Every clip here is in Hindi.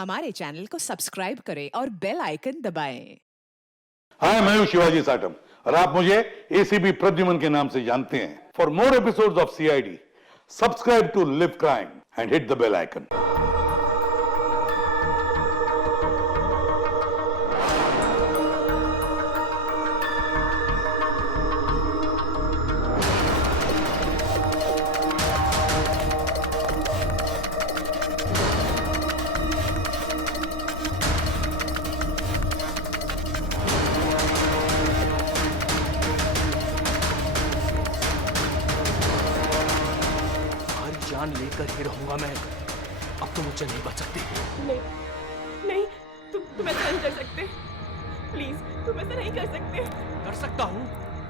हमारे चैनल को सब्सक्राइब करें और बेल आइकन दबाएं। हाय, मैं हूं शिवाजी साटम और आप मुझे एसीपी प्रद्युमन के नाम से जानते हैं। For more episodes of CID, subscribe to Liv Crime and hit the bell icon. जान लेकर ही रहूंगा मैं। अब तो मुझसे नहीं बच सकती। नहीं, नहीं, तुम ऐसा नहीं कर सकते। प्लीज, तुम ऐसा नहीं कर सकते। कर सकता हूँ।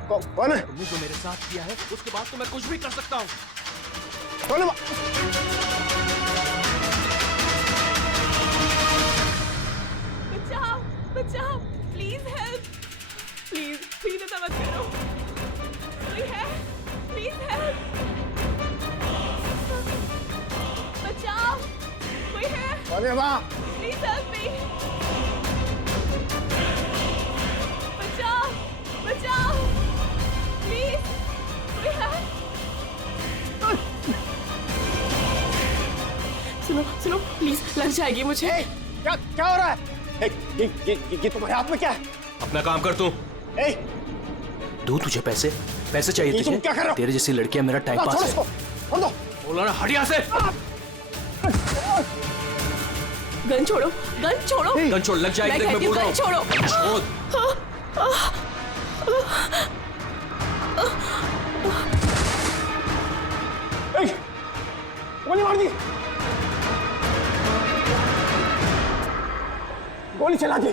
कौन है? तुमने जो मेरे साथ किया है, उसके बाद तो मैं कुछ भी कर सकता हूँ। कौन है? बचाओ, बचाओ, प्लीज हेल्प, प्लीज, प्लीज ऐसा मत करो। कोई है? प्लीज हेल्प, बचाओ, कोई है? कौन है वहाँ? प्लीज हेल्प मी, बचाओ, बचाओ, प्लीज, कोई है? सुनो, सुनो, प्लीज, लग जाएगी मुझे। ए, क्या हो रहा है? ये तुम्हारे हाथ में क्या है? अपना काम कर तू। ए, दो तुझे पैसे चाहिए ये तुम तुझे? क्या कर रहे हो? तेरे जैसी लड़कियां मेरा टाइम पास है। छोड़ दो। बोला ना, हट यहाँ से। गन छोड़ो, गन छोड़ो। गन छोड़, लग जाएगी। मैं बोल रहा हूँ, छोड़ो। छोड़। गोली मार दी। गोली चला दी।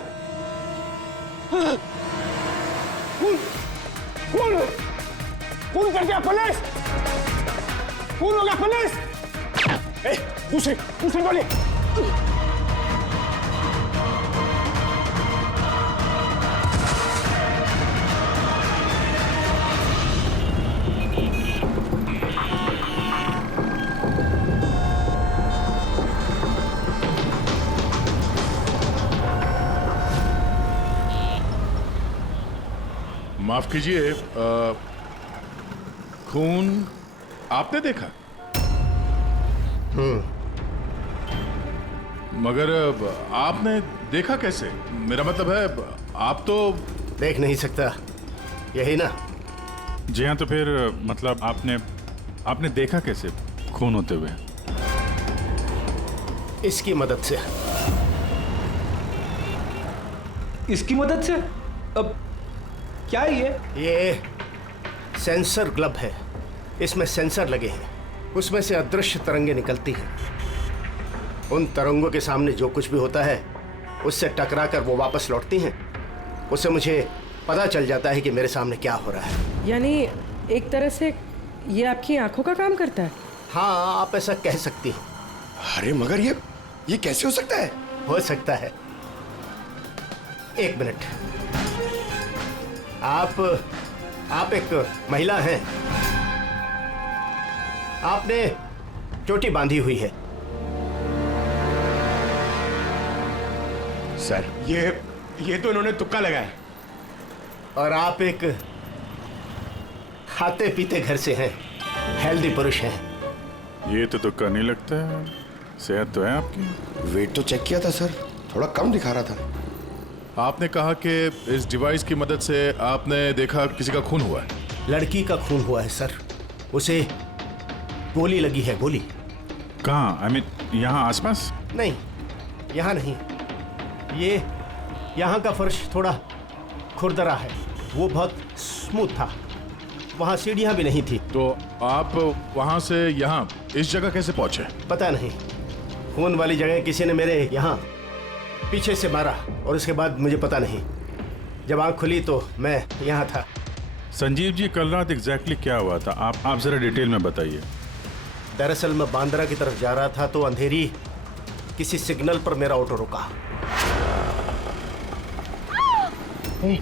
खून कर दिया पुलिस। खून हो गया पुलिस। दूसरी गोली। माफ कीजिए, खून आपने देखा? मगर आपने देखा कैसे? मेरा मतलब है, आप तो देख नहीं सकता, यही ना? जी हाँ, तो फिर मतलब आपने देखा कैसे खून होते हुए? इसकी मदद से। इसकी मदद से? अब क्या है ये सेंसर ग्लब है। इसमें सेंसर लगे हैं, उसमें से अदृश्य तरंगे निकलती हैं। उन तरंगों के सामने जो कुछ भी होता है, उससे टकरा कर वो वापस लौटती हैं। उससे मुझे पता चल जाता है कि मेरे सामने क्या हो रहा है। यानी एक तरह से ये आपकी आंखों का काम करता है? हाँ, आप ऐसा कह सकती हैं। अरे मगर ये कैसे हो सकता है? हो सकता है। एक मिनट, आप एक महिला हैं। आपने चोटी बांधी हुई है। सर, ये तो इन्होंने तुक्का लगाया। और आप एक खाते पीते घर से हैं, हेल्दी पुरुष हैं। ये तो तुक्का नहीं लगता है। सेहत तो है आपकी। वेट तो चेक किया था सर, थोड़ा कम दिखा रहा था। आपने कहा कि इस डिवाइस की मदद से आपने देखा किसी का खून हुआ है। लड़की का खून हुआ है सर। उसे गोली लगी है, गोली। कहाँ? आई मीन यहाँ आसपास? नहीं, यहाँ नहीं। ये यहाँ का फर्श थोड़ा खुरदरा है, वो बहुत स्मूथ था। वहाँ सीढ़ियाँ भी नहीं थी। तो आप वहाँ से यहाँ इस जगह कैसे पहुँचे? पता नहीं, खून वाली जगह किसी ने मेरे यहाँ पीछे से मारा और उसके बाद मुझे पता नहीं। जब आँख खुली तो मैं यहाँ था। संजीव जी, कल रात एग्जैक्टली क्या हुआ था? आप जरा डिटेल में बताइए। दरअसल मैं बांद्रा की तरफ जा रहा था तो अंधेरी किसी सिग्नल पर मेरा ऑटो रुका। ये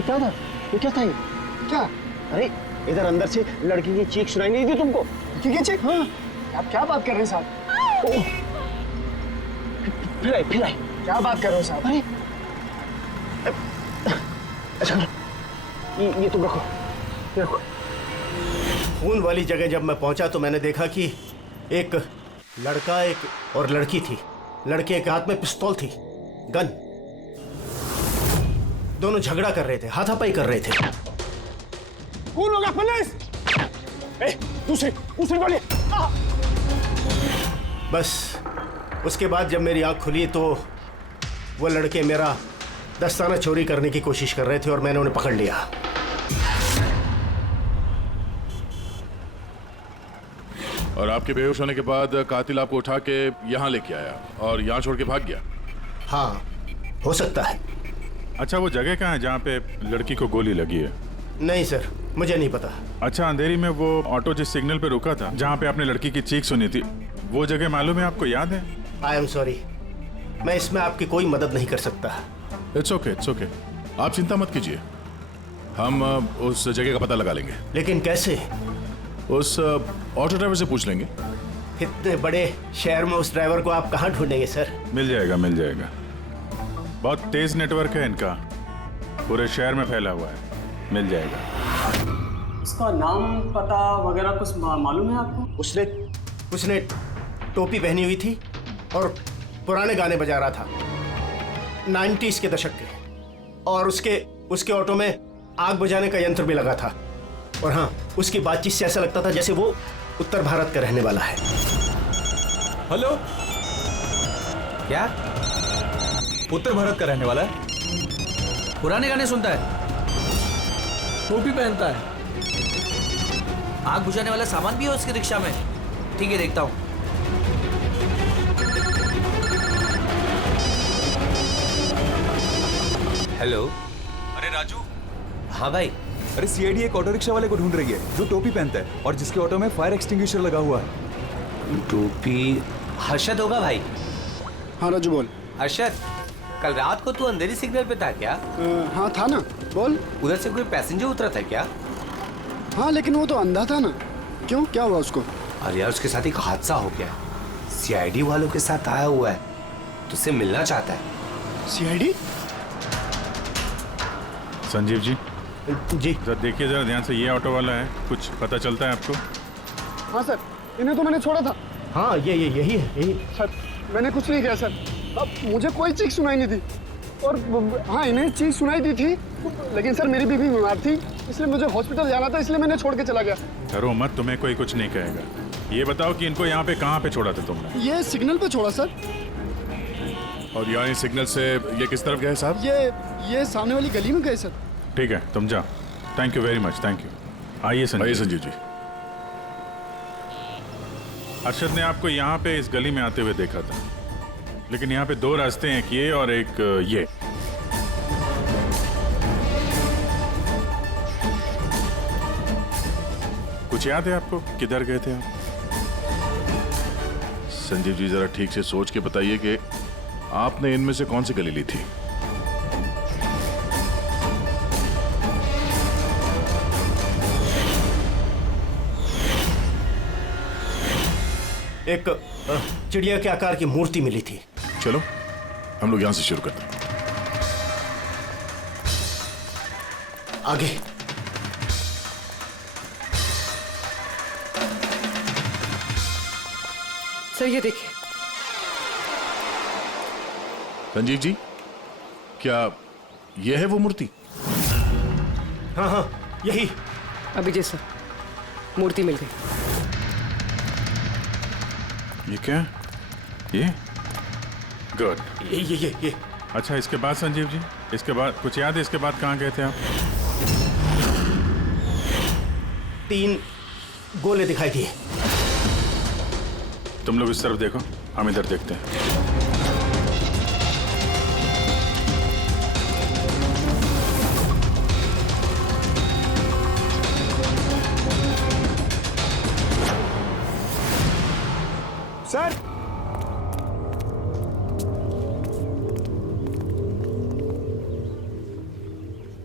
क्या था? ये क्या था? ये क्या? अरे इधर अंदर से लड़की की चीख सुनाई नहीं दी तुमको? लड़की की चिक? हाँ। आप क्या बात कर रहे हैं साहब? फिर क्या बात कर रहे हो साहब? अरे अच्छा ये तुम रखो, रखो। खून वाली जगह जब मैं पहुंचा तो मैंने देखा कि एक लड़का और लड़की थी। लड़के के हाथ में पिस्तौल थी, गन। दोनों झगड़ा कर रहे थे, हाथापाई कर रहे थे। कौन होगा पुलिस? दूसरी गोली। बस उसके बाद जब मेरी आंख खुली तो वो लड़के मेरा दस्ताना चोरी करने की कोशिश कर रहे थे और मैंने उन्हें पकड़ लिया। और आपके बेहोश होने के बाद कातिल आपको उठा के यहाँ लेके आया और यहाँ छोड़ के भाग गया। हाँ, हो सकता है। अच्छा, वो जगह कहाँ है जहाँ पे लड़की को गोली लगी है? नहीं सर, मुझे नहीं पता। अच्छा, अंधेरी में वो ऑटो जिस सिग्नल पे रुका था, जहाँ पे आपने लड़की की चीख सुनी थी, वो जगह मालूम है आपको? याद है? आई एम सॉरी, मैं इसमें आपकी कोई मदद नहीं कर सकता। It's okay, it's okay. आप चिंता मत कीजिए, हम उस जगह का पता लगा लेंगे। लेकिन कैसे? उस ऑटो ड्राइवर से पूछ लेंगे। इतने बड़े शहर में उस ड्राइवर को आप कहाँ ढूंढेंगे सर? मिल जाएगा, मिल जाएगा। बहुत तेज नेटवर्क है इनका, पूरे शहर में फैला हुआ है, मिल जाएगा। उसका नाम पता वगैरह कुछ मालूम है आपको? उसने टोपी पहनी हुई थी और पुराने गाने बजा रहा था, 90s के दशक के। और उसके ऑटो में आग बुझाने का यंत्र भी लगा था। और हाँ, उसकी बातचीत से ऐसा लगता था जैसे वो उत्तर भारत का रहने वाला है। हेलो, क्या उत्तर भारत का रहने वाला है? पुराने गाने सुनता है, टोपी पहनता है, आग बुझाने वाला सामान भी है उसकी रिक्शा में। ठीक है, देखता हूँ। हेलो। अरे राजू। हाँ भाई। अरे सीआईडी एक ऑटो रिक्शा वाले को ढूंढ रही है जो टोपी पहनता है और जिसके ऑटो में फायर एक्सटिंग्विशर लगा हुआ है। टोपी हर्षद होगा भाई। हाँ राजू बोल। हर्षद, कल रात को तू अंधेरी सिग्नल पे था क्या? हाँ था ना, बोल। उधर से कोई पैसेंजर उतरा था क्या? हाँ, लेकिन वो तो अंधा था ना। क्यों, क्या हुआ उसको? अरे यार, उसके साथ एक हादसा हो गया। सीआईडी वालों के साथ आया हुआ है, तुझसे मिलना चाहता है। सीआईडी? संजीव जी जी जरा देखिए, जरा ध्यान से। ये ऑटो वाला है, कुछ पता चलता है आपको? हाँ सर, इन्हें तो मैंने छोड़ा था। हाँ, यही है, यही। सर मैंने कुछ नहीं किया सर। अब मुझे कोई चीख सुनाई नहीं थी। और हाँ, इन्हें चीख सुनाई दी थी, लेकिन सर मेरी बीवी बीमार थी, इसलिए मुझे हॉस्पिटल जाना था, इसलिए मैंने छोड़ के चला गया। डरो मत, तुम्हें कोई कुछ नहीं कहेगा। ये बताओ कि इनको यहाँ पे कहाँ पे छोड़ा था तुमने? ये सिग्नल पे छोड़ा सर। और यहाँ सिग्नल से ये किस तरफ गए साहब? ये सामने वाली गली में गए सर। ठीक है, तुम जाओ। Thank you very much, thank you. आइए संजीव जी। अरशद ने आपको यहाँ पे इस गली में आते हुए देखा था, लेकिन यहाँ पे दो रास्ते हैं, एक ये और एक ये। कुछ याद है आपको, किधर गए थे आप? संजीव जी, जरा ठीक से सोच के बताइए कि आपने इनमें से कौन सी गली ली थी? एक चिड़िया के आकार की मूर्ति मिली थी। चलो हम लोग यहां से शुरू करते हैं। आगे। सर ये देखिए। संजीव जी, क्या यह है वो मूर्ति? हाँ, यही। अभिजय सर, मूर्ति मिल गई। ये क्या? ये गुड। ये। अच्छा, इसके बाद संजीव जी, इसके बाद कुछ याद है? इसके बाद कहाँ गए थे आप? 3 गोले दिखाई दिए। तुम लोग इस तरफ देखो, हम इधर देखते हैं। सर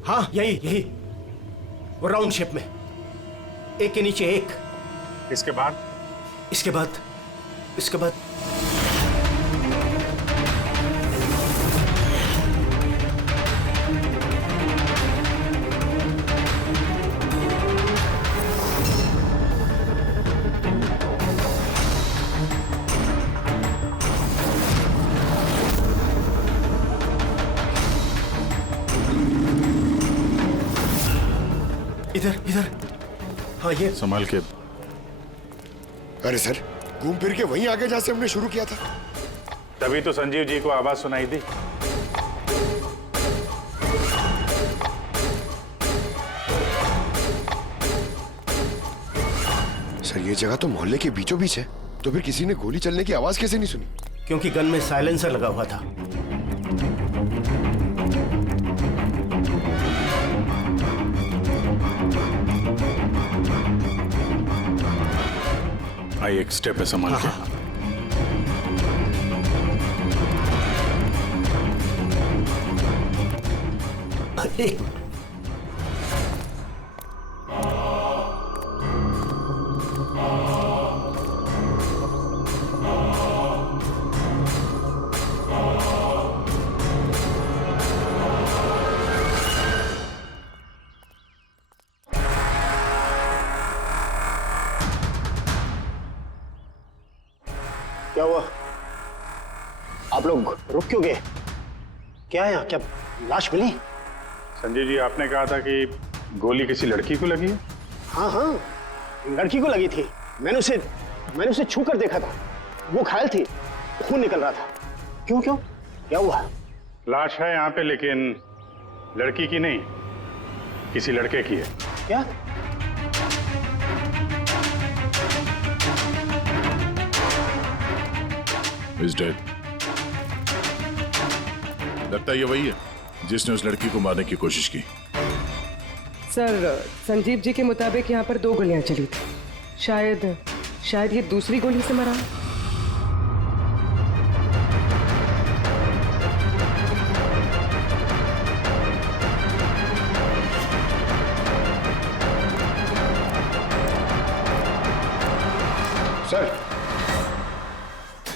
हाँ, यही। वो राउंड शेप में, एक के नीचे एक। इसके बाद इसके बाद इधर। हाँ, ये संभाल के। अरे सर, घूम फिर के वहीं आगे जहां से हमने शुरू किया था। तभी तो संजीव जी को आवाज सुनाई दी। सर, ये जगह तो मोहल्ले के बीचों बीच है, तो फिर किसी ने गोली चलने की आवाज कैसे नहीं सुनी? क्योंकि गन में साइलेंसर लगा हुआ था। आई एक स्टेप है, संभाल के। एक क्या हुआ? आप लोग रुक क्यों गए? क्या है? क्या लाश मिली? संजीव जी, आपने कहा था कि गोली किसी लड़की को लगी है। हाँ, लड़की को लगी थी। मैंने उसे छू कर देखा था। वो घायल थी, खून निकल रहा था। क्यों? क्या हुआ? लाश है यहाँ पे, लेकिन लड़की की नहीं, किसी लड़के की है। क्या? Is dead. लगता है ये वही है जिसने उस लड़की को मारने की कोशिश की। सर, संजीव जी के मुताबिक यहाँ पर 2 गोलियां चली थी। शायद ये दूसरी गोली से मरा।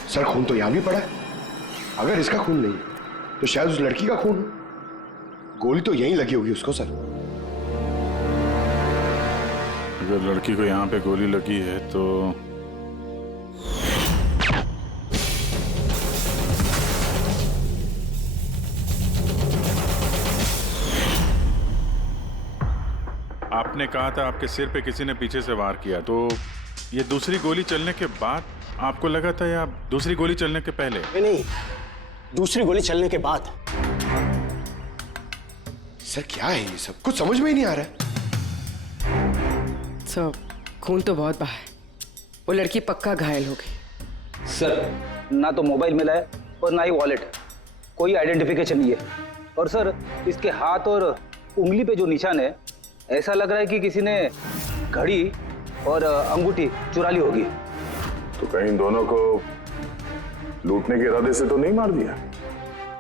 सर, खून तो यहां भी पड़ा है। अगर इसका खून नहीं तो शायद उस लड़की का खून हो। गोली तो यहीं लगी होगी उसको सर। अगर लड़की को यहाँ पे गोली लगी है तो आपने कहा था आपके सिर पे किसी ने पीछे से वार किया, तो ये दूसरी गोली चलने के बाद आपको लगा था या दूसरी गोली चलने के पहले? नहीं, दूसरी गोली चलने के बाद। सर, क्या है ये सब? कुछ समझ में ही नहीं आ रहा है। सर, खून तो बहुत बहा है। वो लड़की पक्का घायल हो गई। सर, ना तो मोबाइल मिला है और ना ही वॉलेट। कोई आइडेंटिफिकेशन नहीं है। और सर, इसके हाथ और उंगली पे जो निशान है, ऐसा लग रहा है कि किसी ने घड़ी और अंगूठी चुरा ली होगी। तो कहीं दोनों को लूटने के इरादे से तो नहीं मार दिया?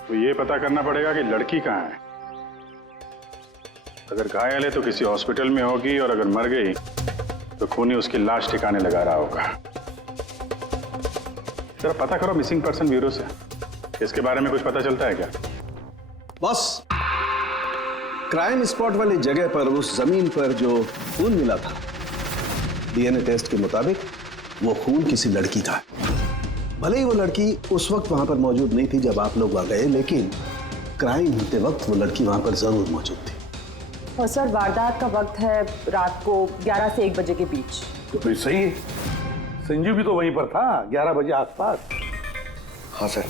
तो ये पता करना पड़ेगा कि लड़की कहाँ है। अगर घायल है तो किसी हॉस्पिटल में होगी, और अगर मर गई तो खूनी उसकी लाश ठिकाने लगा रहा होगा। जरा पता करो मिसिंग पर्सन ब्यूरो से, इसके बारे में कुछ पता चलता है क्या? बस, क्राइम स्पॉट वाली जगह पर उस जमीन पर जो खून मिला था, डीएनए टेस्ट के मुताबिक वो खून किसी लड़की का है। भले ही वो लड़की उस वक्त वहां पर मौजूद नहीं थी जब आप लोग वहां गए, लेकिन क्राइम होते वक्त वो लड़की वहां पर जरूर मौजूद थी। और सर, वारदात का वक्त है रात को 11 से 1 बजे के बीच। तो फिर सही है, संजीव भी तो वहीं पर था 11 बजे आसपास। हाँ सर,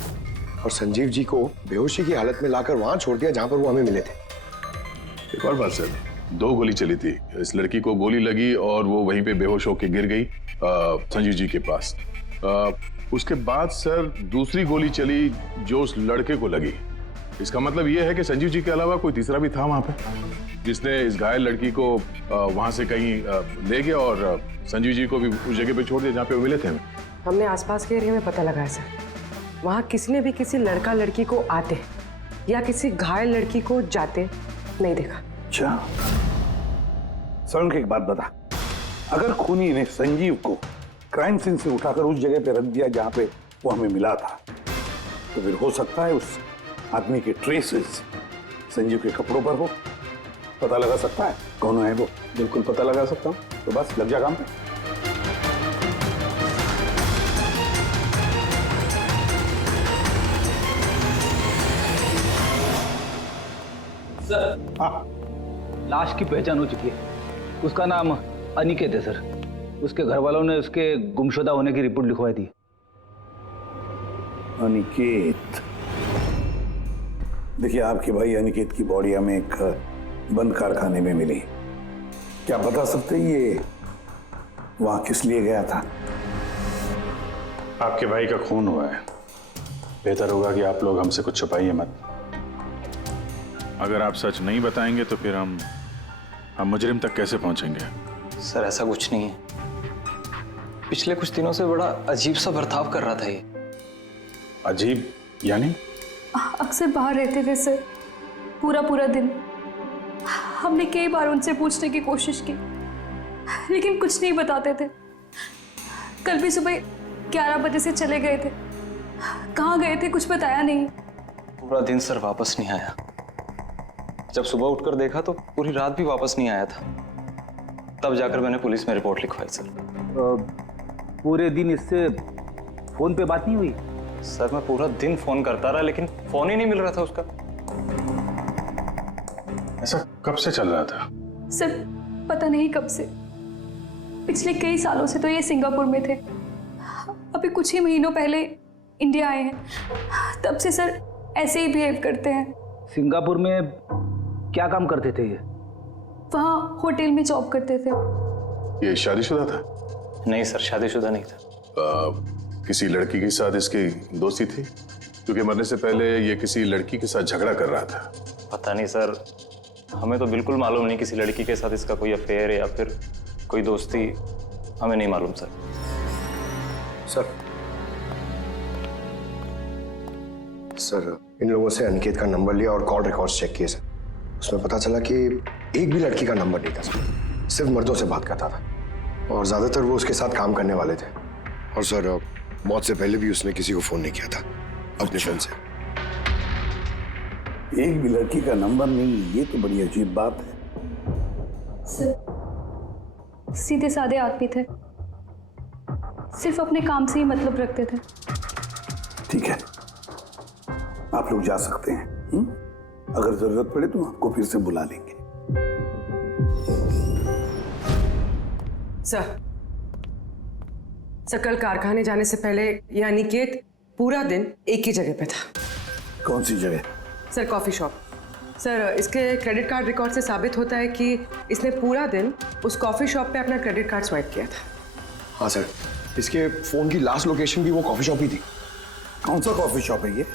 और संजीव जी को बेहोशी की हालत में लाकर वहां छोड़ दिया जहां पर वो हमें मिले थे। एक और बात सर, 2 गोली चली थी। इस लड़की को गोली लगी और वो वहीं पे बेहोश होकर गिर गई संजीव जी के पास। उसके बाद सर दूसरी गोली चली जो उस लड़के को लगी। इसका मतलब ये है कि संजीव जी के अलावा कोई तीसरा भी था वहां पे, जिसने इस घायल लड़की को वहां से कहीं ले गया और संजीव जी को भी उस जगह पे छोड़ दिया जहाँ पे वो मिले थे। हमने आसपास के एरिया में पता लगाया सर, वहाँ किसी ने भी किसी लड़का लड़की को आते या किसी घायल लड़की को जाते नहीं देखा। अच्छा, सर, एक बात बता, अगर खूनी ने संजीव को क्राइम सीन से उठाकर उस जगह पे रख दिया जहां पे वो हमें मिला था, तो फिर हो सकता है उस आदमी के ट्रेसेस संजीव के कपड़ों पर हो। पता लगा सकता है कौन है वो? बिल्कुल पता लगा सकता हूँ। तो बस लग जा काम पे। सर, हाँ, लाश की पहचान हो चुकी है। उसका नाम अनिकेत है सर। उसके घर वालों ने उसके गुमशुदा होने की रिपोर्ट लिखवाई थी। अनिकेत, देखिए आपके भाई अनिकेत की बॉडी हमें एक बंद कारखाने में मिली। क्या बता सकते हैं ये वहां किस लिए गया था? आपके भाई का खून हुआ है, बेहतर होगा कि आप लोग हमसे कुछ छुपाइए मत। अगर आप सच नहीं बताएंगे तो फिर हम मुजरिम तक कैसे पहुंचेंगे? सर ऐसा कुछ नहीं है। पिछले कुछ दिनों से बड़ा अजीब सा बर्ताव कर रहा था ये। अजीब यानी? अक्सर बाहर रहते थे सर, पूरा दिन। हमने कई बार उनसे पूछने की कोशिश की, लेकिन कुछ नहीं बताते थे। कल भी सुबह 11 बजे से चले गए थे। कहाँ गए थे कुछ बताया नहीं। पूरा दिन सर वापस नहीं आया। जब सुबह उठकर देखा तो पूरी रात भी वापस नहीं आया था। तब जाकर मैंने पुलिस में रिपोर्ट लिखवाई सर। पूरे दिन इससे फोन पे बात नहीं हुई? सर मैं पूरा दिन फोन करता रहा, लेकिन फोन ही नहीं मिल रहा था उसका। ऐसा कब से चल रहा था? सर पता नहीं कब से। पिछले कई सालों से तो ये सिंगापुर में थे। अभी कुछ ही महीनों पहले इंडिया आए हैं। तब से सर ऐसे ही बिहेव करते हैं। सिंगापुर में क्या काम करते थे ये? वहाँ होटल में जॉब करते थे। ये शादीशुदा था? नहीं सर, शादीशुदा नहीं था। किसी लड़की के साथ इसकी दोस्ती थी? क्योंकि मरने से पहले ये किसी लड़की के साथ झगड़ा कर रहा था। पता नहीं सर, हमें तो बिल्कुल मालूम नहीं किसी लड़की के साथ इसका कोई अफेयर या फिर कोई दोस्ती, हमें नहीं मालूम सर। सर इन लोगों से अनिकेत का नंबर लिया और कॉल रिकॉर्ड्स चेक किए सर। उसमें पता चला कि एक भी लड़की का नंबर नहीं था सर। सिर्फ मर्दों से बात करता था और ज्यादातर वो उसके साथ काम करने वाले थे। और सर मौत से पहले भी उसने किसी को फोन नहीं किया था अपने फोन से। एक भी लड़की का नंबर नहीं, ये तो बड़ी अजीब बात है। सर सीधे साधे आदमी थे, सिर्फ अपने काम से ही मतलब रखते थे। ठीक है, आप लोग जा सकते हैं। अगर जरूरत पड़े तो आपको फिर से बुला लेंगे। सर कल कारखाने जाने से पहले ये अनिकेत पूरा दिन एक ही जगह पे था। कौन सी जगह? Sir coffee shop. सर इसके क्रेडिट कार्ड रिकॉर्ड से साबित होता है कि इसने पूरा दिन उस कॉफी शॉप पे अपना क्रेडिट कार्ड स्वाइप किया था। हाँ सर, इसके फोन की लास्ट लोकेशन भी वो कॉफी शॉप ही थी। कौन सा कॉफी शॉप है ये?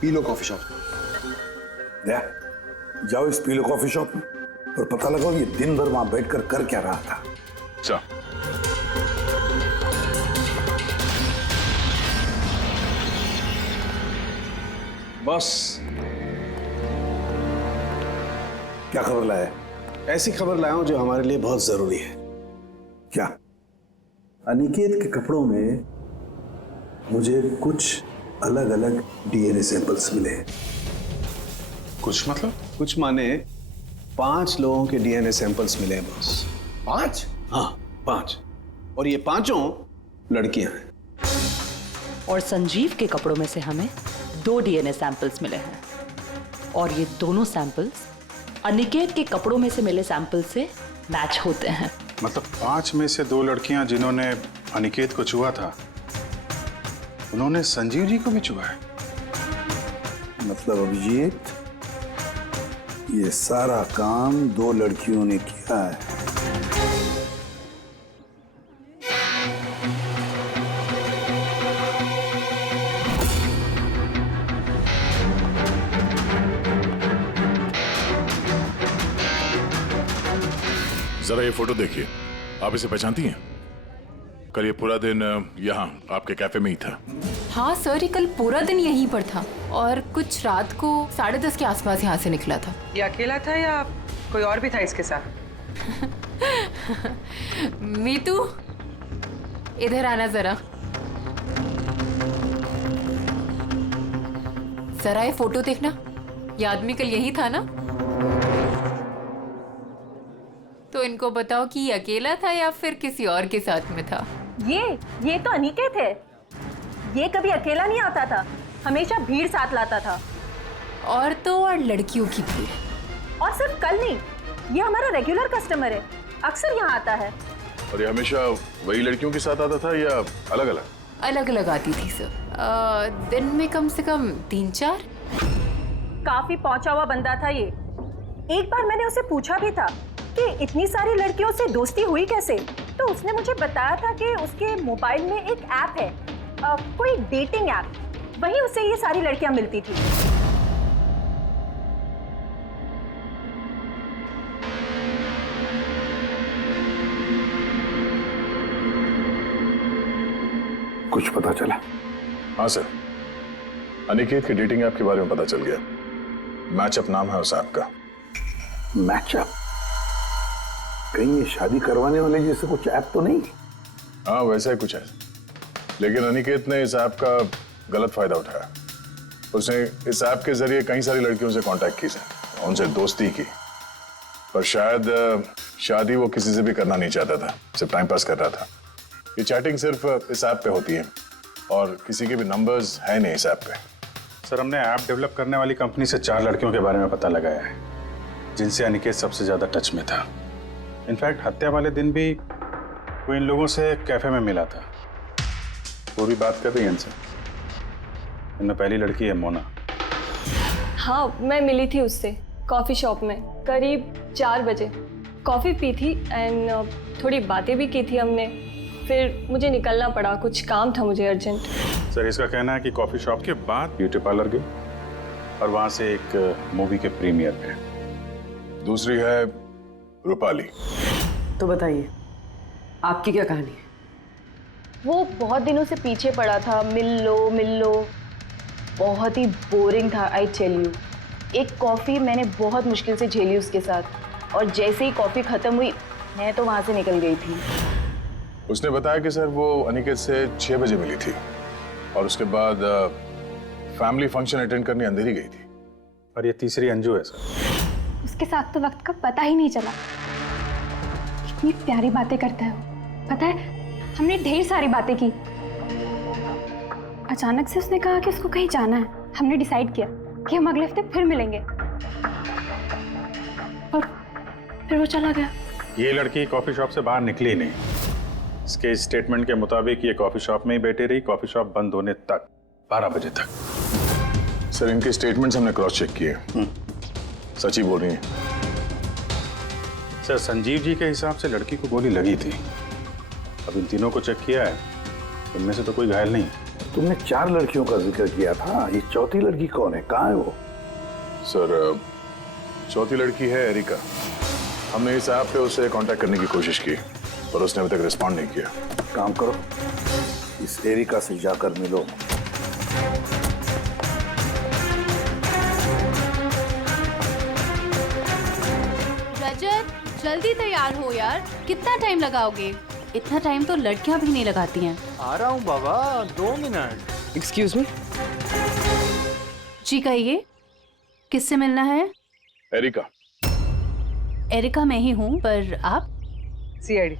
पीलो कॉफी शॉप। जाओ इस पीलो कॉफी शॉप में और पता लगाओ ये दिन भर वहां बैठकर कर क्या रहा था। चल। बॉस, क्या खबर लाया? ऐसी खबर लाया हूं जो हमारे लिए बहुत जरूरी है। क्या? अनिकेत के कपड़ों में मुझे कुछ अलग अलग डीएनए सैंपल्स मिले हैं। कुछ मतलब? कुछ माने 5 लोगों के डीएनए सैंपल्स मिले हैं बॉस। 5? हाँ 5। और ये 5 लड़कियां हैं। और संजीव के कपड़ों में से हमें 2 डीएनए सैंपल्स मिले हैं और ये दोनों सैंपल्स अनिकेत के कपड़ों में से मिले सैंपल से मैच होते हैं। मतलब 5 में से 2 लड़कियां जिन्होंने अनिकेत को छुआ था, उन्होंने संजीव जी को भी छुआ है। मतलब अभिजीत, ये सारा काम 2 लड़कियों ने किया है। जरा ये फोटो देखिए, आप इसे पहचानती हैं? कल ये पूरा दिन यहाँ आपके कैफे में ही था। हाँ सर, ये कल पूरा दिन यहीं पर था और कुछ रात को 10:30 के आसपास यहाँ से निकला था। ये अकेला था या कोई और भी था इसके साथ? मीतू, इधर आना जरा। जरा ये फोटो देखना, ये आदमी कल यही था ना? तो इनको बताओ कि ये अकेला था या फिर किसी और के साथ में था। ये तो अनिकेत है। ये कभी अकेला नहीं आता था, हमेशा भीड़ साथ लाता था। औरतों और लड़कियों की भीड़। और सिर्फ कल नहीं, ये हमारा रेगुलर कस्टमर है, अक्सर यहाँ आता है। और ये हमेशा वही लड़कियों के साथ आता था या अलग अलग? अलग अलग आती थी सर। दिन में कम से कम 3-4। काफी पहुंचा हुआ बंदा था ये। एक बार मैंने उसे पूछा भी था कि इतनी सारी लड़कियों से दोस्ती हुई कैसे, तो उसने मुझे बताया था कि उसके मोबाइल में एक ऐप है, कोई डेटिंग ऐप, वहीं उसे ये सारी लड़कियां मिलती थी। कुछ पता चला? हाँ सर, अनिकेत के डेटिंग ऐप के बारे में पता चल गया। मैचअप नाम है उस ऐप का। मैचअप? कहीं ये शादी करवाने वाले जैसे कुछ ऐप तो नहीं? हाँ वैसा ही कुछ है, लेकिन अनिकेत ने इस ऐप का गलत फायदा उठाया। उसने इस ऐप के जरिए कई सारी लड़कियों से कांटेक्ट की, उनसे दोस्ती की, पर शायद शादी वो किसी से भी करना नहीं चाहता था, सिर्फ टाइम पास कर रहा था। ये चैटिंग सिर्फ इस ऐप पे होती है और किसी के भी नंबर्स है नहीं इस ऐप पे। सर, हमने ऐप डेवलप करने वाली कंपनी से 4 लड़कियों के बारे में पता लगाया है जिनसे अनिकेत सबसे ज्यादा टच में था। इनफैक्ट हत्या वाले दिन भी वो इन लोगों से कैफे में मिला था। वो भी बात कर रही है इनसे। इनमें पहली लड़की है मोना। हाँ, मैं मिली थी उससे कॉफ़ी शॉप में करीब 4 बजे। कॉफ़ी पी थी एंड थोड़ी बातें भी की थी हमने। फिर मुझे निकलना पड़ा, कुछ काम था मुझे अर्जेंट। सर, इसका कहना है कि कॉफी शॉप के बाद ब्यूटी पार्लर गई और वहां से एक मूवी के प्रीमियर पे। दूसरी है रूपाली। तो बताइए, आपकी क्या कहानी है? वो बहुत दिनों से पीछे पड़ा था, मिल लो। बहुत ही बोरिंग था, आई टेल यू। एक कॉफ़ी मैंने बहुत मुश्किल से झेली उसके साथ, और जैसे ही कॉफ़ी ख़त्म हुई मैं तो वहाँ से निकल गई थी। उसने बताया कि सर वो अनिकेत से 6 बजे मिली थी और उसके बाद फैमिली फंक्शन अटेंड करने अंधेरी गई थी। और ये तीसरी अंजू है सर। उसके साथ तो वक्त का पता ही नहीं चला। कितनी प्यारी बातें करता है वो, पता है हमने ढेर सारी बातें की। अचानक से उसने कहा कि उसको कहीं जाना है। हमने डिसाइड किया कि हम अगले हफ्ते फिर मिलेंगे, और फिर वो चला गया। ये लड़की कॉफी शॉप से बाहर निकली नहीं। इसके स्टेटमेंट के मुताबिक ये कॉफी शॉप में ही बैठी रही, कॉफी शॉप बंद होने तक, 12 बजे तक। सर, इनके स्टेटमेंट्स हमने क्रॉस चेक किए, सच ही बोल रही हैं। सर, संजीव जी के हिसाब से लड़की को गोली लगी थी। अब इन तीनों को चेक किया है, इनमें से तो कोई घायल नहीं। तुमने 4 लड़कियों का जिक्र किया था, ये चौथी लड़की कौन है, कहाँ है वो? सर, चौथी लड़की है एरिका। हमने इस ऐप पे उससे कांटेक्ट करने की कोशिश की पर उसने अभी तक रिस्पॉन्ड नहीं किया। काम करो, इस एरिका से जाकर मिलो। रजत, जल्दी तैयार हो यार, कितना टाइम लगाओगे? इतना टाइम तो लड़कियां भी नहीं लगाती हैं। आ रहा हूँ बाबा, 2 मिनट। Excuse me. जी कहिए, किससे मिलना है? एरिका। एरिका मैं ही हूँ, पर आप? सीआईडी।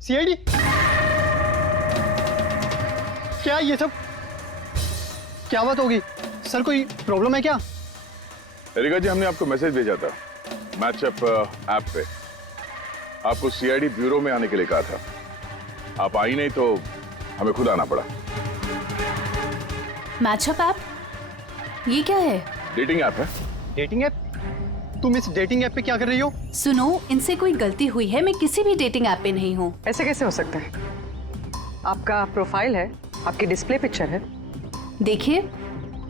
सीआईडी? क्या ये सब? क्या बात होगी सर, कोई प्रॉब्लम है क्या? एरिका जी, हमने आपको मैसेज भेजा था मैचअप ऐप पे। आपको सीआईडी ब्यूरो में आने के लिए कहा था। आप आई नहीं तो हमें खुद आना पड़ा। Matchup app? ये क्या है? डेटिंग ऐप है। Dating app? तुम इस डेटिंग ऐप पे क्या कर रही हो? सुनो, इनसे कोई गलती हुई है, मैं किसी भी डेटिंग ऐप पे नहीं हूँ। ऐसे कैसे हो सकता है? आपका प्रोफाइल है, आपकी डिस्प्ले पिक्चर है। देखिए,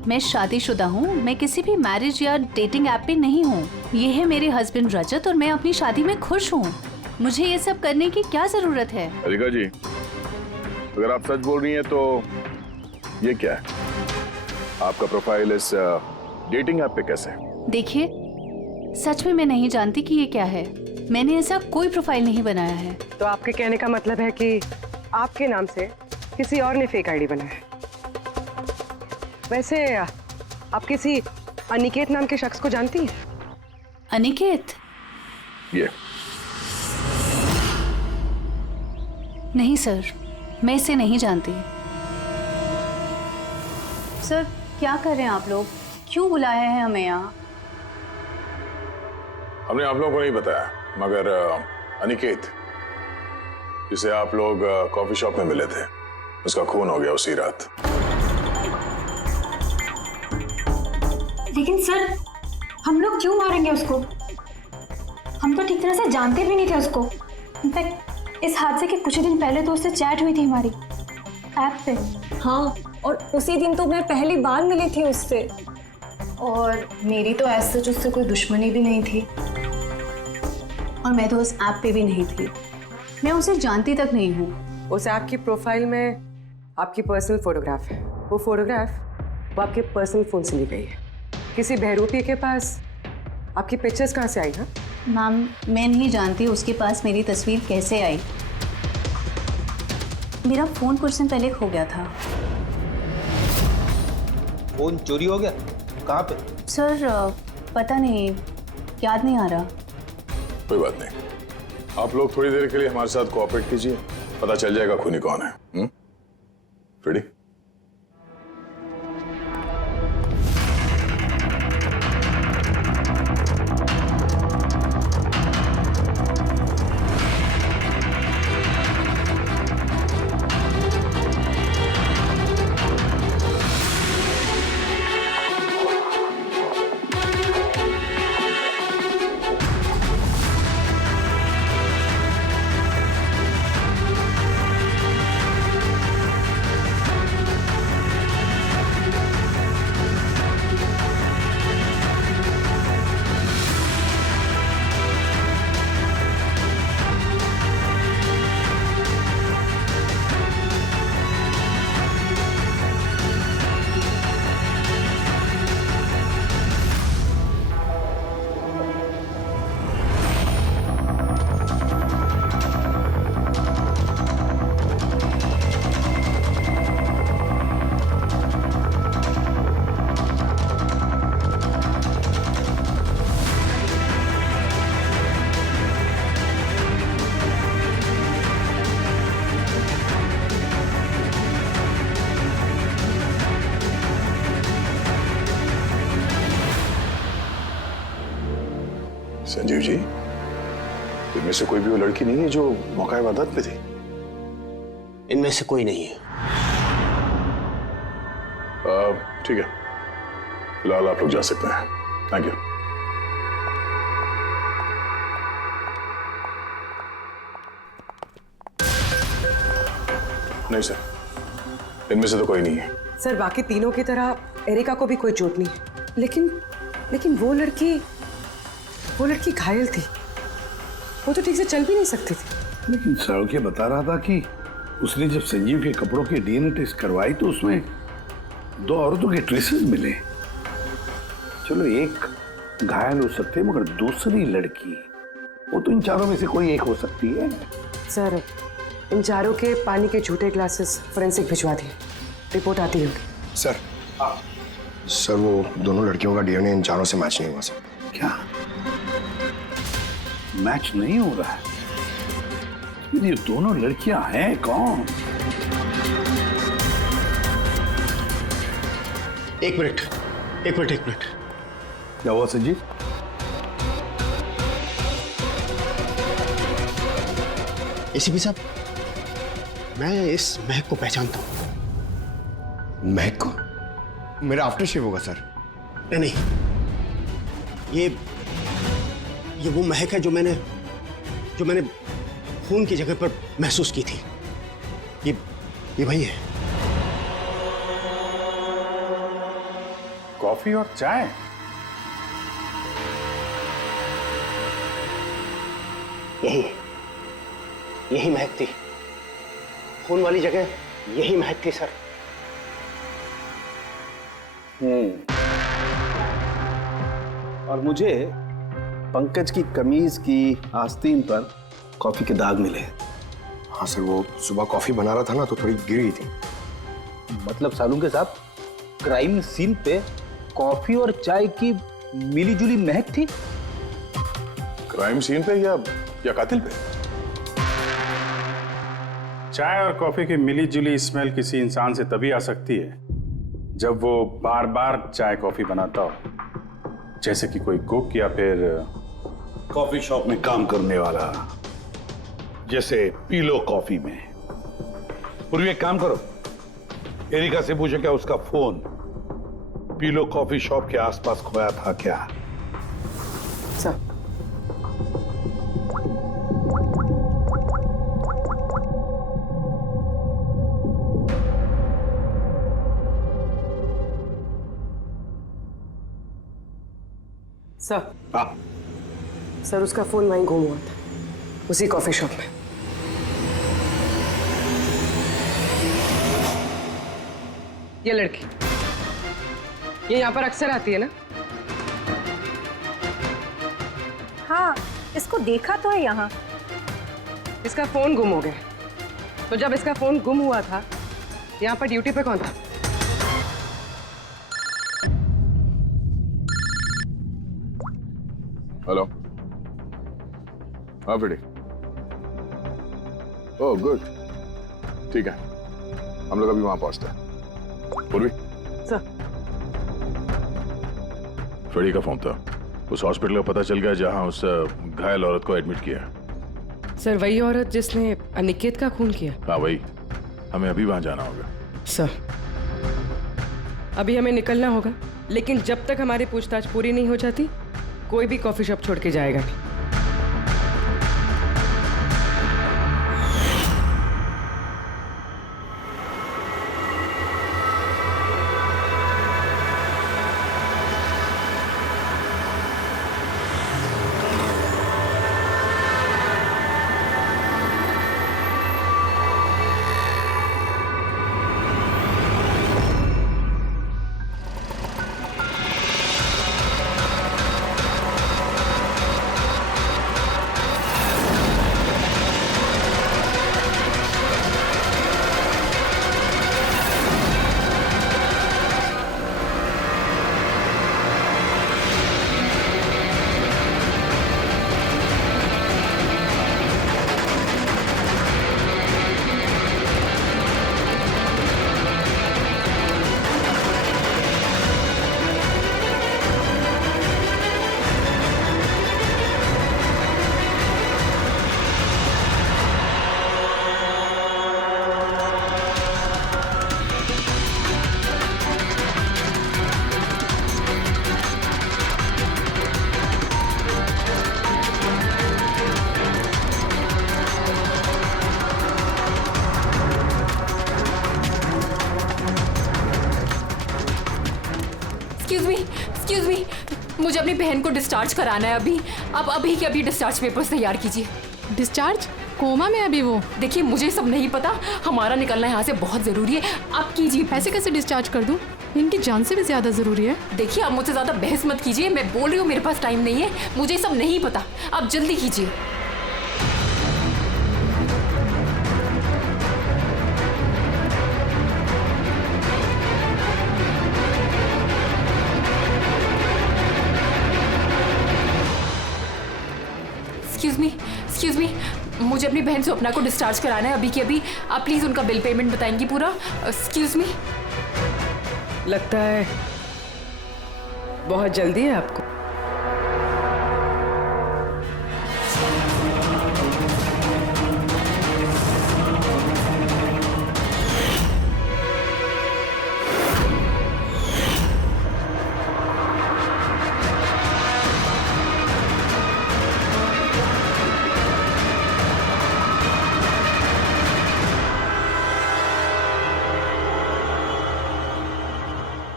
मैं शादीशुदा हूँ, मैं किसी भी मैरिज या डेटिंग ऐप पे नहीं हूँ। ये है मेरे हस्बैंड रजत और मैं अपनी शादी में खुश हूँ। मुझे ये सब करने की क्या जरूरत है? एरिका जी, अगर आप सच बोल रही हैं तो ये क्या है? आपका प्रोफाइल इस डेटिंग ऐप पे कैसे? देखिए, सच में मैं नहीं जानती कि ये क्या है। मैंने ऐसा कोई प्रोफाइल नहीं बनाया है। तो आपके कहने का मतलब है कि आपके नाम से किसी और ने फेक आईडी बनाया। वैसे आप किसी अनिकेत नाम के शख्स को जानती हैं? अनिकेत? ये नहीं सर, मैं इसे नहीं जानती। सर क्या कर रहे हैं आप लोग? क्यों बुलाया है हमें यहाँ? हमने आप लोगों को नहीं बताया, मगर अनिकेत जिसे आप लोग कॉफी शॉप में मिले थे, उसका खून हो गया उसी रात। लेकिन सर, हम लोग क्यों मारेंगे उसको? हम तो ठीक तरह से जानते भी नहीं थे उसको। इनफैक्ट इस हादसे के कुछ दिन पहले तो उससे चैट हुई थी हमारी ऐप पे। हाँ, और उसी दिन तो मैं पहली बार मिली थी उससे। और मेरी तो ऐसे सच उससे कोई दुश्मनी भी नहीं थी, और मैं तो उस ऐप पे भी नहीं थी। मैं उसे जानती तक नहीं हूँ। उस ऐप की प्रोफाइल में आपकी पर्सनल फोटोग्राफ है। वो फोटोग्राफ वो आपके पर्सनल फोन से ली गई है। किसी बहरूपी के पास आपकी पिक्चर्स कहाँ से आई? ना मैम, मैं नहीं जानती उसके पास मेरी तस्वीर कैसे आई। मेरा फोन कुछ दिन पहले खो गया था। फोन चोरी हो गया? कहाँ पे? सर पता नहीं, याद नहीं आ रहा। कोई बात नहीं, आप लोग थोड़ी देर के लिए हमारे साथ कोऑपरेट कीजिए, पता चल जाएगा खूनी कौन है। फ्रेडी? संजीव जी, इनमें से कोई भी वो लड़की नहीं है जो मौका वारदात पे थी? इनमें से कोई नहीं है। ठीक है, फिलहाल आप लोग जा सकते हैं। Thank you. नहीं सर, इनमें से तो कोई नहीं है। सर, बाकी तीनों की तरह एरिका को भी कोई चोट नहीं है, लेकिन वो लड़की घायल थी। वो तो ठीक से चल भी नहीं सकती थी। लेकिन सड़के बता रहा था कि उसने जब संजीव के कपड़ों के डीएनए टेस्ट करवाई तो उसमें 2 औरतों के ट्रेसेस मिले। चलो एक घायल हो सकते, मगर दूसरी लड़की, वो तो इन चारों में से कोई एक हो सकती है। सर, इन चारों के पानी के झूठे ग्लासेस फोरेंसिक भिजवा दिए, रिपोर्ट आती होगी। सर वो दोनों लड़कियों का डीएनए इन चारों से मैच नहीं हुआ सर। क्या मैच नहीं हो रहा है? ये दोनों लड़कियां हैं कौन? एक मिनट। क्या हुआ संजीव? एसीपी साहब, मैं इस महक को पहचानता हूं। महक को? मेरा आफ्टर शेव होगा सर। नहीं, ये वो महक है जो मैंने खून की जगह पर महसूस की थी। ये वही है। कॉफी और चाय? यही महक थी। खून वाली जगह यही महक थी सर। और मुझे पंकज की कमीज की आस्तीन पर कॉफी के दाग मिले। हाँ सर, वो सुबह कॉफी बना रहा था ना तो थोड़ी गिर गई थी। मतलब सालुंके साहब, क्राइम सीन पे कॉफी और चाय की मिलीजुली महक थी? क्राइम सीन पे या कातिल पे? चाय और कॉफी की मिली जुली स्मेल किसी इंसान से तभी आ सकती है जब वो बार बार चाय कॉफी बनाता हो, जैसे कि कोई कुक या फिर कॉफी शॉप में काम करने वाला, जैसे पीलो कॉफी में। पूर्वी एक काम करो, एरिका से पूछो क्या उसका फोन पीलो कॉफी शॉप के आसपास खोया था क्या? सर सर सर उसका फोन वहीं गुम हुआ था, उसी कॉफी शॉप में। ये लड़की ये यहाँ पर अक्सर आती है ना? हाँ, इसको देखा तो है यहाँ। इसका फोन गुम हो गया, तो जब इसका फोन गुम हुआ था यहाँ पर ड्यूटी पे कौन था? हेलो, हाँ बेटी। ओह गुड, ठीक है, हम लोग अभी वहां पहुंचते हैं। पूर्वी सर, फ्रेडी का फोन था, उस हॉस्पिटल का पता चल गया जहां उस घायल औरत को एडमिट किया। सर वही औरत जिसने अनिकेत का खून किया? हाँ वही, हमें अभी वहां जाना होगा। सर अभी हमें निकलना होगा, लेकिन जब तक हमारी पूछताछ पूरी नहीं हो जाती कोई भी कॉफी शॉप छोड़ के जाएगा नहीं। एक्सक्यूज मी, मुझे अपनी बहन को डिस्चार्ज कराना है अभी। आप अभी के अभी डिस्चार्ज पेपर्स तैयार कीजिए। डिस्चार्ज? कोमा में अभी वो? देखिए मुझे सब नहीं पता, हमारा निकलना यहाँ से बहुत ज़रूरी है, आप कीजिए। ऐसे कैसे डिस्चार्ज कर दूँ? इनकी जान से भी ज़्यादा ज़रूरी है। देखिए आप मुझसे ज़्यादा बहस मत कीजिए, मैं बोल रही हूँ मेरे पास टाइम नहीं है, मुझे सब नहीं पता, आप जल्दी कीजिए। एक्सक्यूज मी, मुझे अपनी बहन स्वप्ना को डिस्चार्ज कराना है अभी के अभी। आप प्लीज उनका बिल पेमेंट बताएंगी पूरा? Excuse me. लगता है बहुत जल्दी है आपको।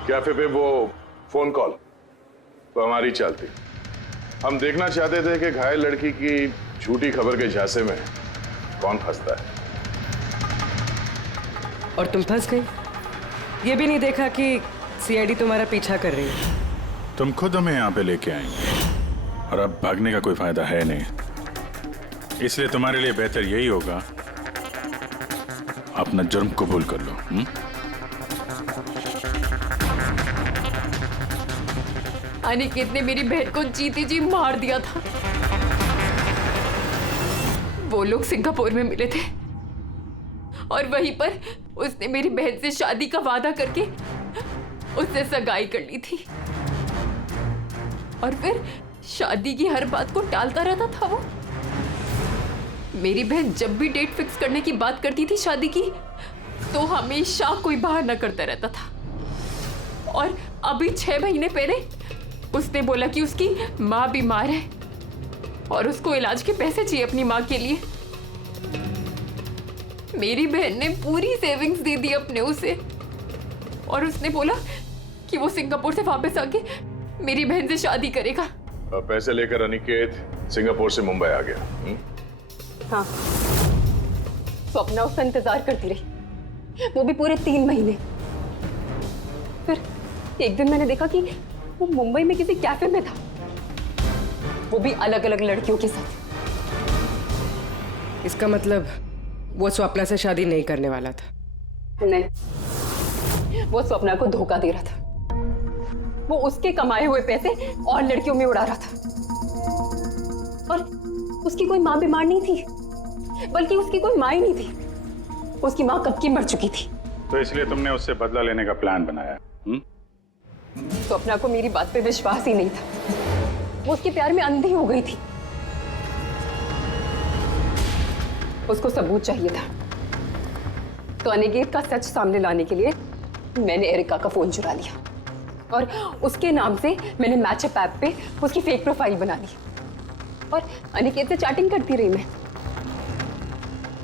कैफे पे वो फोन कॉल तो हमारी चालती। हम देखना चाहते थे कि घायल लड़की की झूठी खबर के झांसे में कौन फंसता है। और तुम फंस गई। ये भी नहीं देखा कि सीआईडी तुम्हारा पीछा कर रही है। तुम खुद हमें यहाँ पे लेके आएंगे और अब भागने का कोई फायदा है नहीं, इसलिए तुम्हारे लिए बेहतर यही होगा अपना जुर्म कबूल कर लो। अनिकेत ने मेरी बहन को जीती जी मार दिया था। वो लोग सिंगापुर में मिले थे और वहीं पर उसने मेरी बहन से शादी का वादा करके उससे सगाई कर ली थी और फिर शादी की हर बात को टालता रहता था वो। मेरी बहन जब भी डेट फिक्स करने की बात करती थी शादी की, तो हमेशा कोई बहाना करता रहता था। और अभी 6 महीने पहले उसने बोला कि उसकी माँ बीमार है और उसको इलाज के पैसे चाहिए अपनी माँ के लिए। मेरी बहन ने पूरी सेविंग्स दे दी अपने उसे और उसने बोला कि वो सिंगापुर से वापस आके मेरी बहन से शादी करेगा। पैसे लेकर अनिकेत सिंगापुर से मुंबई आ गया। हाँ, स्वप्ना उसका इंतजार करती रही, वो भी पूरे 3 महीने। फिर एक दिन मैंने देखा कि वो मुंबई में किसी कैफे में था, वो भी अलग अलग लड़कियों के साथ। इसका मतलब वो स्वप्ना से शादी नहीं करने वाला था? नहीं, वो स्वप्ना को धोखा दे रहा था। वो उसके कमाए हुए पैसे और लड़कियों में उड़ा रहा था। और उसकी कोई माँ बीमार नहीं थी, बल्कि उसकी कोई माँ ही नहीं थी। उसकी माँ कब की मर चुकी थी। तो इसलिए तुमने उससे बदला लेने का प्लान बनाया? स्वप्ना को मेरी बात पे विश्वास ही नहीं था। वो उसके प्यार में अंधी हो गई थी। उसको सबूत चाहिए था, तो अनिकेत का सच सामने लाने के लिए मैंने एरिका का फोन चुरा लिया और उसके नाम से मैंने मैचअप ऐप पे उसकी फेक प्रोफाइल बना ली और अनिकेत से चैटिंग करती रही मैं,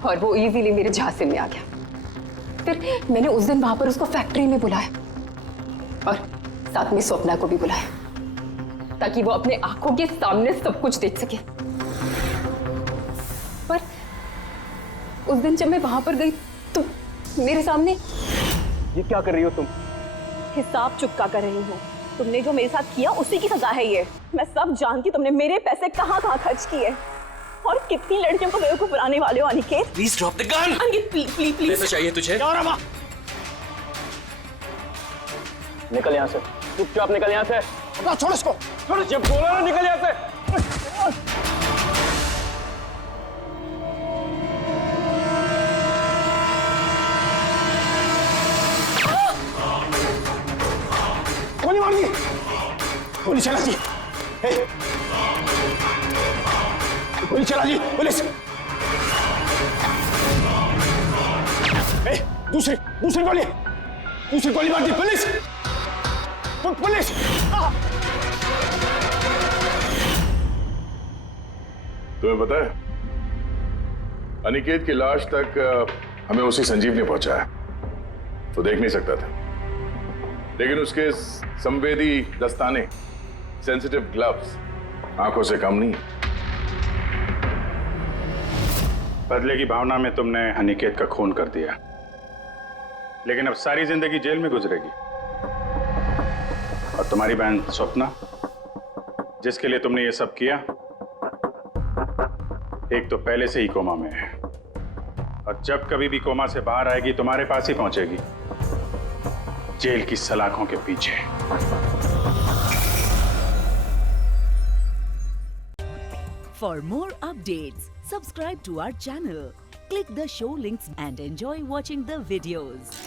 और वो इजीली मेरे झांसे में आ गया। फिर मैंने उस दिन वहां पर उसको फैक्ट्री में बुलाया और साथ में स्वप्ना को भी बुलाया, ताकि वो अपने आंखों के सामने सब कुछ देख सके। पर उस दिन जब मैं वहां पर गई तो मेरे सामने। ये क्या कर रही हो तुम? हिसाब चुका कर रही हूँ। तुमने जो मेरे साथ किया उसी की सजा है ये। मैं सब जानती, तुमने मेरे पैसे कहाँ कहाँ खर्च किए और कितनी लड़कियों को बेवकूफ बनाने वाले हो Aniket. Please drop the gun. Aniket please please please. पैसे चाहिए तुझे? निकल यहाँ से, चुपचाप निकल यहाँ से। छोड़ इसको, छोड़, जब बोला ना निकल यहाँ से। गोली मार दी, गोली चला दी, गोली चला दी पुलिस। दूसरी गोली मार दी पुलिस। पुलिस तुम्हें पता है, अनिकेत की लाश तक हमें उसी संजीव ने पहुंचाया। वो देख नहीं सकता था, लेकिन उसके संवेदी दस्ताने, सेंसिटिव ग्लव्स, आंखों से कम नहीं। बदले की भावना में तुमने अनिकेत का खून कर दिया, लेकिन अब सारी जिंदगी जेल में गुजरेगी। और तुम्हारी बहन स्वप्ना, जिसके लिए तुमने ये सब किया, एक तो पहले से ही कोमा में है और जब कभी भी कोमा से बाहर आएगी तुम्हारे पास ही पहुंचेगी, जेल की सलाखों के पीछे। For more updates, subscribe to our channel, click the show links and enjoy watching the videos.